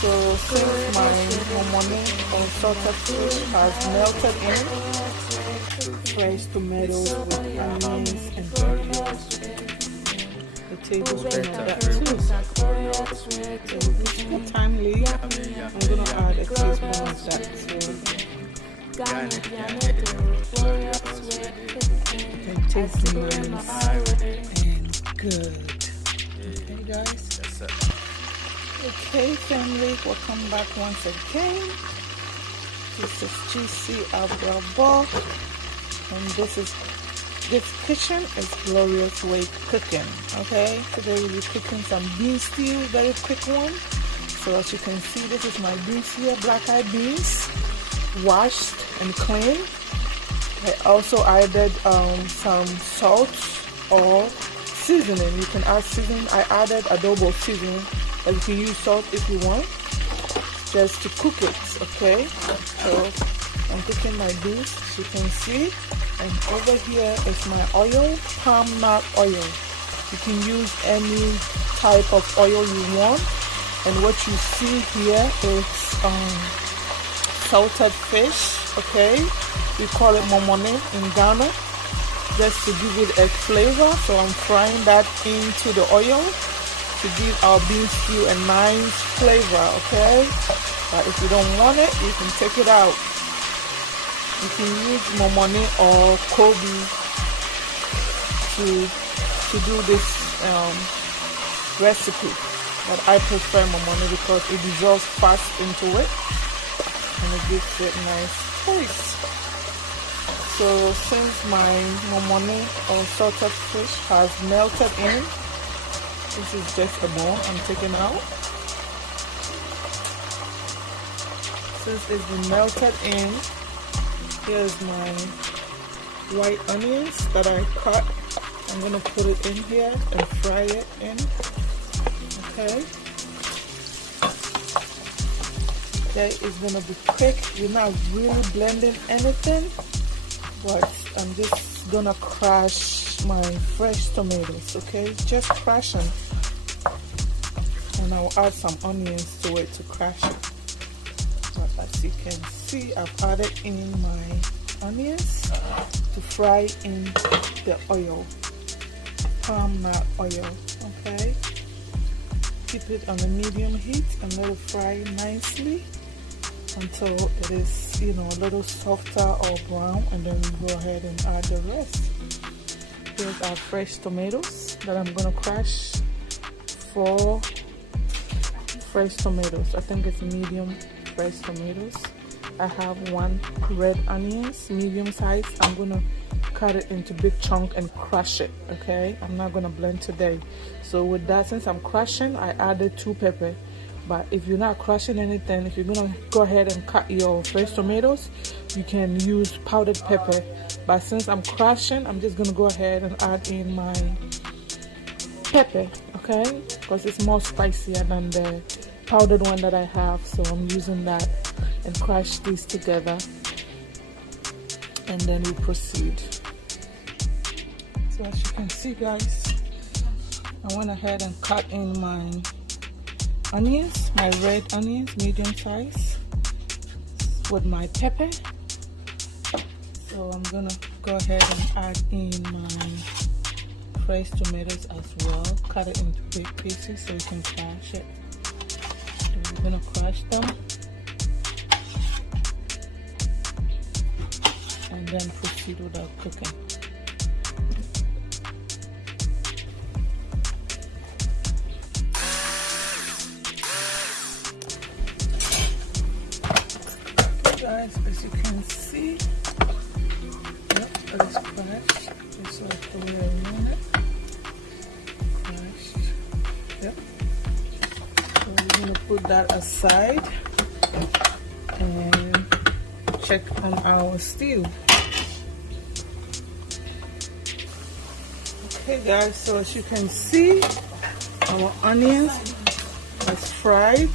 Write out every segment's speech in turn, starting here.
So since my momone or salted fish has melted in, fresh tomatoes with onions and the tablespoon of that too. So it's good timely. I'm gonna add a teaspoon of that too. And taste nice and good. Okay, guys. Okay, family, welcome back once again. This is Gee-Cee Abrabo, and this kitchen is Glorious Way Cooking. Okay, today we'll be cooking some bean stew, very quick one. So as you can see, this is my beans here, black-eyed beans, washed and clean. I also added some salt or seasoning. You can add seasoning. I added adobo seasoning, but you can use salt if you want, just to cook it. Okay, so I'm cooking my beans, as you can see, and over here is my oil, palm nut oil. You can use any type of oil you want, and what you see here is salted fish. Okay, we call it momone in Ghana, just to give it a flavor. So I'm frying that into the oil to give our bean stew a nice flavor. Okay, but if you don't want it, you can take it out. You can use momone or kobe to do this recipe, but I prefer momone because it dissolves fast into it and it gives it nice taste. So since my momone or salted fish has melted in, this is just a bone I'm taking out. Since it's been melted in, here's my white onions that I cut. I'm gonna put it in here and fry it in. Okay. Okay, it's gonna be quick. You're not really blending anything, but I'm just gonna crush my fresh tomatoes. Okay, just crush them, and I'll add some onions to it to crush it. But as you can see, I've added in my onions to fry in the oil, palm nut oil. Okay, keep it on a medium heat and let it fry nicely until it is, you know, a little softer or brown, and then we go ahead and add the rest. Here's our fresh tomatoes that I'm gonna crush. 4 fresh tomatoes. I think it's medium fresh tomatoes. I have 1 red onions, medium size. I'm gonna cut it into big chunk and crush it. Okay, I'm not gonna blend today. So with that, since I'm crushing, I added 2 pepper. But if you're not crushing anything, if you're gonna go ahead and cut your fresh tomatoes, you can use powdered pepper. But since I'm crushing, I'm just gonna go ahead and add in my pepper, okay? Because it's more spicier than the powdered one that I have. So I'm using that and crush these together, and then we proceed. So as you can see, guys, I went ahead and cut in my onions, my red onions, medium size, with my pepper. So I'm gonna go ahead and add in my fresh tomatoes as well. Cut it into big pieces so you can crush it. So we're gonna crush them and then proceed with our cooking. Guys, as you can see, yep, it's crushed. It's like the way I want it. Crushed. Yep. So we're gonna put that aside and check on our stew. Okay, guys. So as you can see, our onions is fried.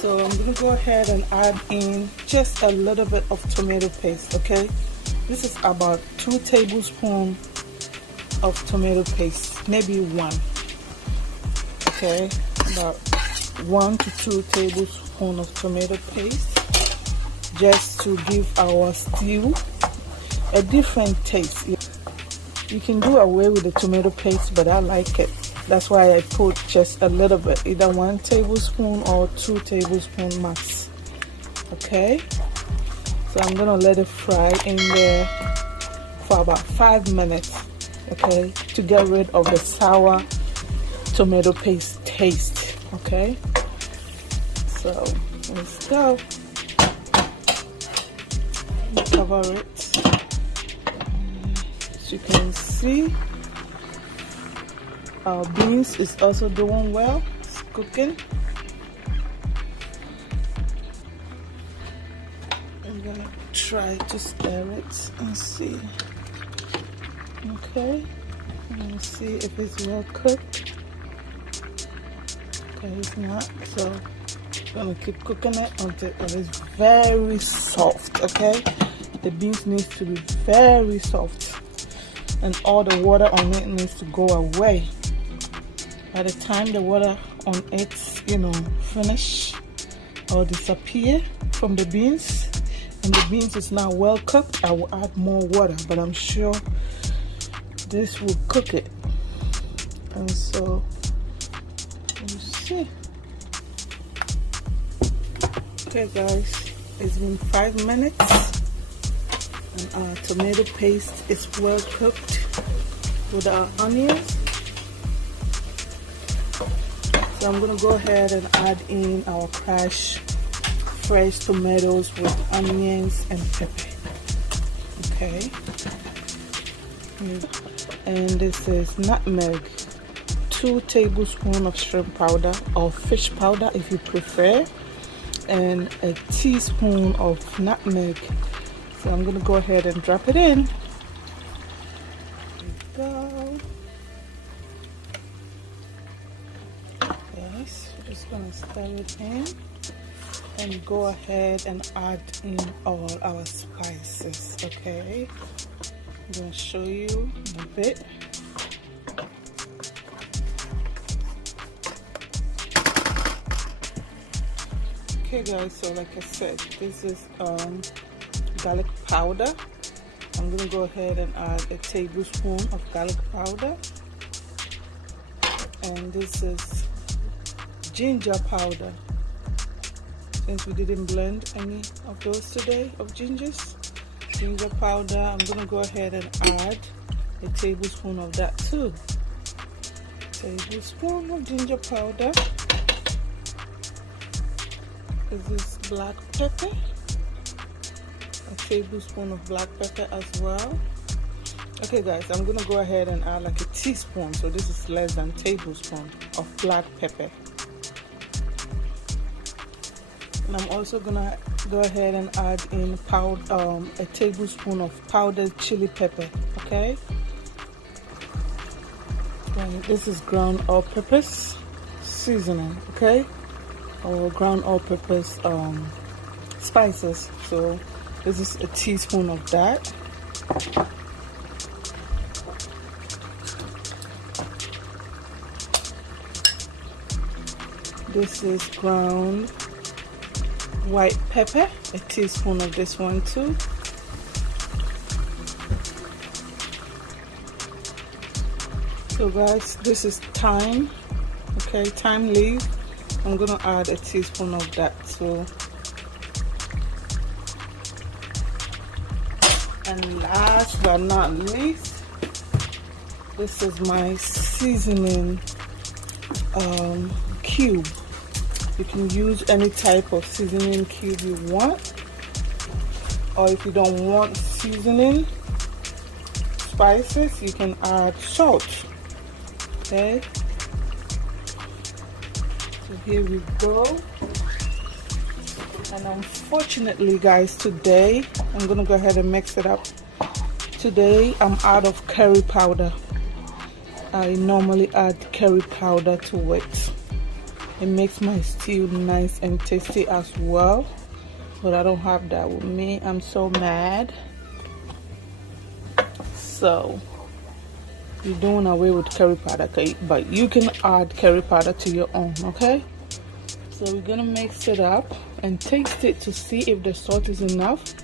So I'm going to go ahead and add in just a little bit of tomato paste, okay? This is about 2 tablespoons of tomato paste, maybe 1, okay? about 1 to 2 tablespoons of tomato paste, just to give our stew a different taste. You can do away with the tomato paste, but I like it. That's why I put just a little bit, either 1 tablespoon or 2 tablespoons max. Okay, so I'm gonna let it fry in there for about 5 minutes, okay, to get rid of the sour tomato paste taste. Okay, so let's go. Cover it. As you can see, our beans is also doing well. It's cooking. I'm gonna try to stir it and see. Okay, I'm gonna see if it's well cooked. Okay, it's not, so I'm gonna keep cooking it until it is very soft. Okay, the beans needs to be very soft, and all the water on it needs to go away. By the time the water on it, finish or disappear from the beans, and the beans is not well cooked, I will add more water, but I'm sure this will cook it. And so let me see. Okay guys, it's been 5 minutes and our tomato paste is well cooked with our onions. So I'm gonna go ahead and add in our crushed fresh tomatoes with onions and pepper. Okay, and this is nutmeg, 2 tablespoons of shrimp powder or fish powder if you prefer, and a teaspoon of nutmeg. So I'm gonna go ahead and drop it in. There we go. Yes, we're just gonna stir it in and go ahead and add in all our spices. Okay, I'm gonna show you a bit. Okay guys, so like I said, this is garlic powder. I'm gonna go ahead and add a tablespoon of garlic powder, and this is ginger powder. Since we didn't blend any of those today of ginger powder, I'm gonna go ahead and add a tablespoon of that too. Tablespoon of ginger powder. This is black pepper, a tablespoon of black pepper as well. Okay guys, I'm gonna go ahead and add like a teaspoon, so this is less than tablespoon of black pepper. And I'm also gonna go ahead and add in a tablespoon of powdered chili pepper. Okay, and this is ground all-purpose seasoning. Okay, or ground all-purpose spices. So this is a teaspoon of that. This is ground white pepper, a teaspoon of this one too. So guys, this is thyme. Okay, thyme leaf. I'm gonna add a teaspoon of that too. And last but not least, this is my seasoning cube. You can use any type of seasoning cube you want, or if you don't want seasoning spices, you can add salt. Okay, so here we go. And unfortunately guys, today I'm gonna go ahead and mix it up. Today I'm out of curry powder. I normally add curry powder to it. It makes my stew nice and tasty as well, but I don't have that with me. I'm so mad. So you're doing away with curry powder, okay? But you can add curry powder to your own, okay? So we're gonna mix it up and taste it to see if the salt is enough.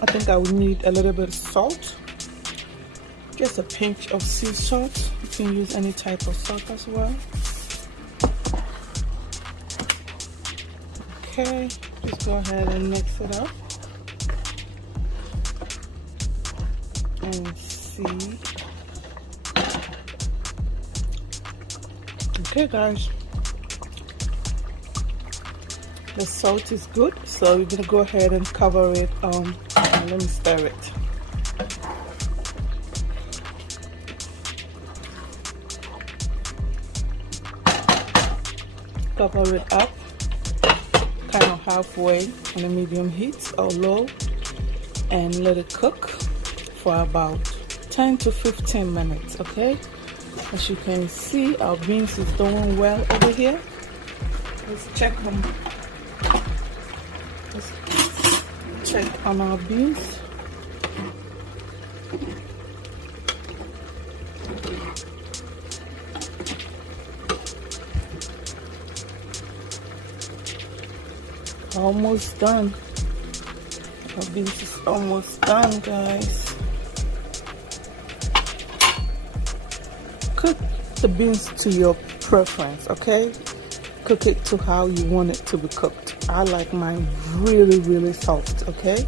I think I would need a little bit of salt, just a pinch of sea salt. You can use any type of salt as well. Okay, just go ahead and mix it up and see. Okay guys, the salt is good, so we're gonna go ahead and cover it. Let me stir it. Cover it up kind of halfway on a medium heat or low, and let it cook for about 10 to 15 minutes. Okay, as you can see, our beans is doing well over here. Let's check on our beans. Almost done. Our beans is almost done, guys. Cook the beans to your preference, okay? Cook it to how you want it to be cooked. I like mine really soft, okay?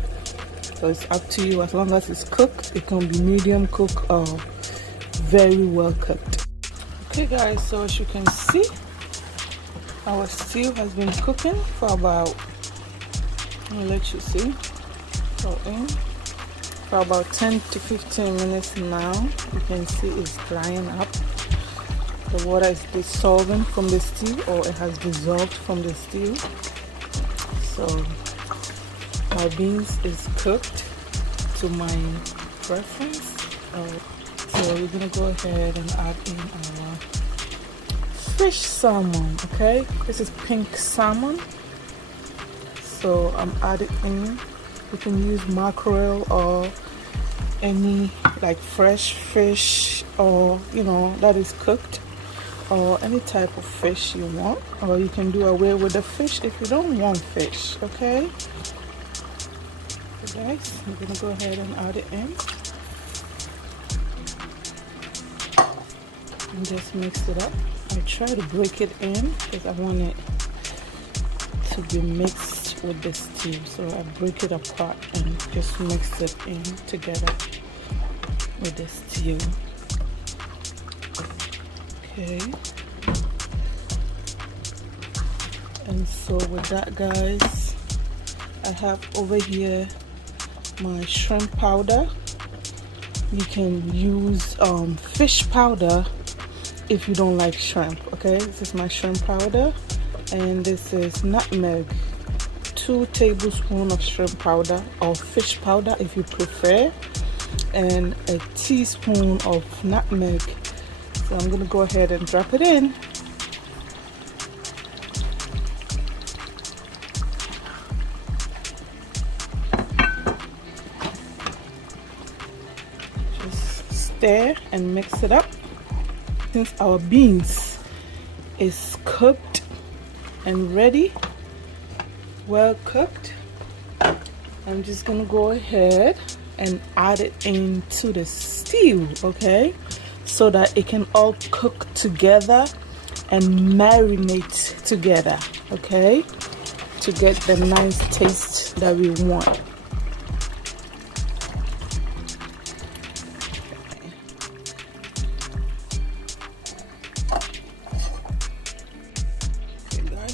So it's up to you. As long as it's cooked, it can be medium cooked or very well cooked. Okay guys, so as you can see, our stew has been cooking for about, I'll let you see, for about 10 to 15 minutes now. You can see it's drying up. The water is dissolving from the stew, or it has dissolved from the stew. So our beans is cooked to my preference. So we're gonna go ahead and add in our fish salmon. Okay, this is pink salmon, so I'm adding in. You can use mackerel or any like fresh fish, or that is cooked, or any type of fish you want, or you can do away with the fish if you don't want fish. Okay, so guys, I'm gonna go ahead and add it in and just mix it up. I try to break it in because I want it to be mixed with the stew, so I break it apart and just mix it in together with the stew. Okay, and so with that, guys, I have over here my shrimp powder. You can use fish powder if you don't like shrimp. Okay, this is my shrimp powder, and this is nutmeg, 2 tablespoons of shrimp powder or fish powder if you prefer, and a teaspoon of nutmeg. So I'm gonna go ahead and drop it in. Just stir and mix it up. Since our beans is cooked and ready, well cooked, I'm just gonna go ahead and add it into the stew, okay, so that it can all cook together and marinate together, okay, to get the nice taste that we want.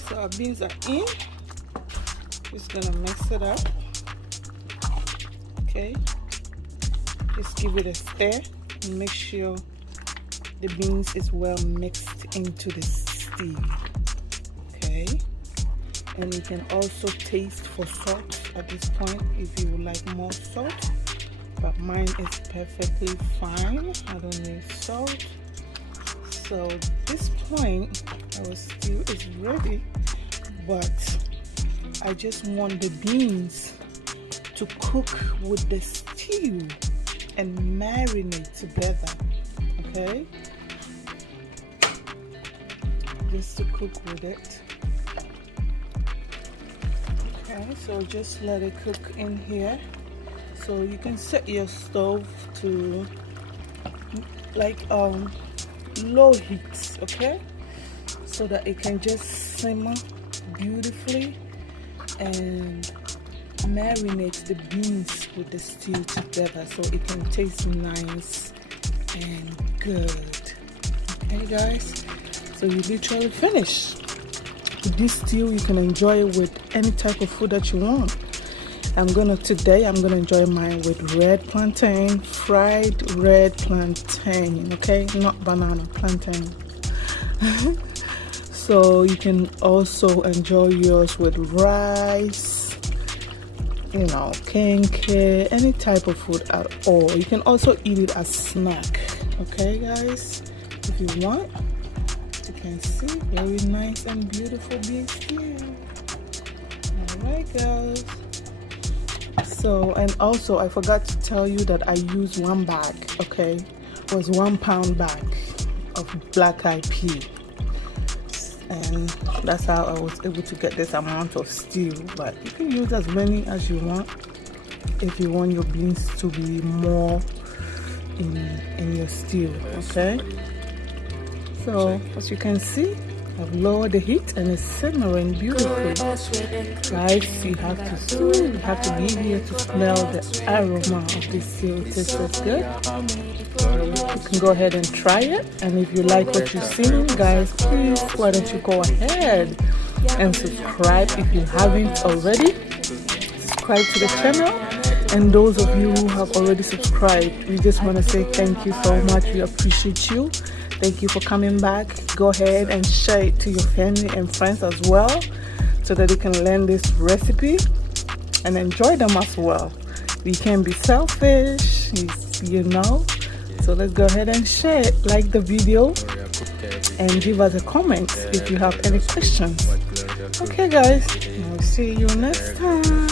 So our beans are in. Just gonna mix it up. Okay, just give it a stir and make sure the beans is well mixed into the stew. Okay, and you can also taste for salt at this point if you would like more salt, but mine is perfectly fine. I don't need salt. So at this point our stew is ready, but I just want the beans to cook with the stew and marinate together, okay? Just to cook with it. Okay, so just let it cook in here. So you can set your stove to like low heat, okay, so that it can just simmer beautifully and marinate the beans with the stew together so it can taste nice and good. Okay guys, so you literally finish with this stew. You can enjoy it with any type of food that you want. Today I'm gonna enjoy mine with red plantain, fried red plantain, okay, not banana, plantain. So you can also enjoy yours with rice, you know, kenke, any type of food at all. You can also eat it as snack, okay guys, if you want. You can see, very nice and beautiful beef stew. Alright guys. So, and also I forgot to tell you that I used one bag, okay? It was 1 pound bag of black eyed pea. And that's how I was able to get this amount of stew. But you can use as many as you want if you want your beans to be more in your stew, okay? So, as you can see, I've lowered the heat and it's simmering beautifully. Guys, you have to be here to smell the aroma of this stew. It tastes so good. You can go ahead and try it, and if you like what you've seen, guys, please why don't you go ahead and subscribe if you haven't already. Subscribe to the channel, and those of you who have already subscribed, we just want to say thank you so much. We appreciate you. Thank you for coming back. Go ahead and share it to your family and friends as well, so that they can learn this recipe and enjoy them as well. We can be selfish, you know. So let's go ahead and share it, like the video, and give us a comment if you have any questions. Okay guys, I'll see you next time.